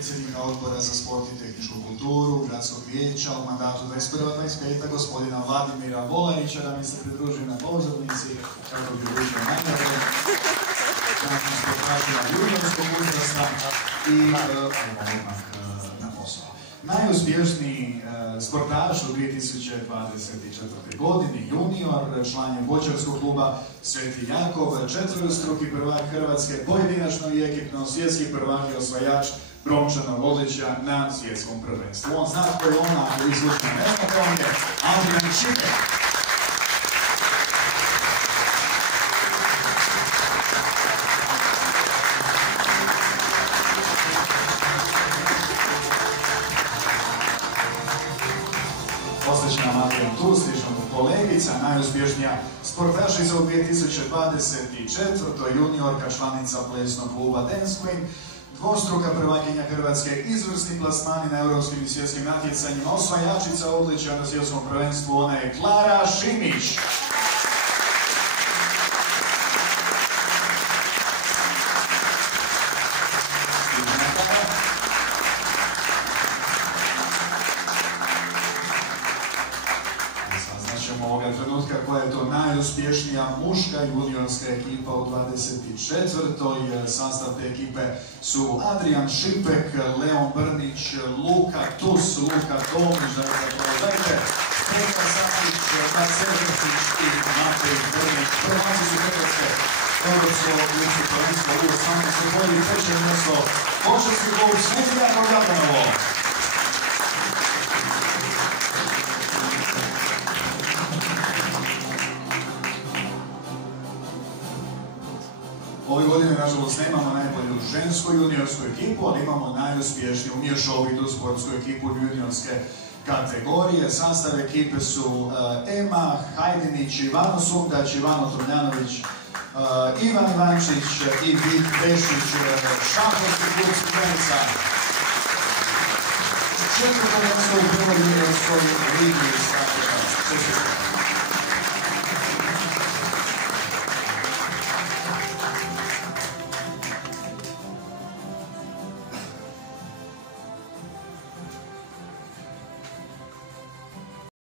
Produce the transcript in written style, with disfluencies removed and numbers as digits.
predsjednika Odbora za sport i tehničku kulturu Gradskog vijeća u mandatu 21-25. gospodina Vladimira Volarića, da mi se pridruži na pozornici kako bi uviđao nagrade našim sportašima juniorskog uzrasta i odmah na posao. Najuspješniji sportaš u 2024. godini, junior, član je boćarskog kluba Sveti Jakov, četvorostruki prvak Hrvatske, pojedinačno i ekipno, svjetski prvak i osvajač brončanog odličja na svjetskom prvenstvu. On zna koji je ona, ako izvučno ne znate, on je Adrian Šipek. Osjećna Marijan tu, slično kolegica, najuspješnija sportašica u 2024. juniorka, članica plesnog kluba Dance Queen, dvostruka prvakinja Hrvatske, izvrsni plasmani na europskim i svjetskim natjecanjima, osvajačica odličja na svjetskom prvenstvu, ona je Klara Šimić. Ovoga trenutka koja je to najuspješnija muška juniorska ekipa u 24. Sastav te ekipe su Adrian Šipek, Leon Brnić, Luka Tus, Luka Tomić, Petar Sakić, Marcelić i Matej Brnić. Prvaci su Hrvatske europsko ljudsko prvenstvo u 18. godini, treće mjesto boćarski klub Sveti Jakov Japanovo. Ove godine, nažalost, nemamo najbolju žensku juniorsku ekipu, ali imamo najuspješniju mješovitu sportsku ekipu juniorske kategorije. Sastav ekipe su Ema Hajdinić, Ivano Sumtač, Ivano Trunjanović, Ivan Ivančić i Vit Bešić, šahovski klub Studenica. Četvrto mjesto u prvoj juniorskoj ligi iz Kraljeva.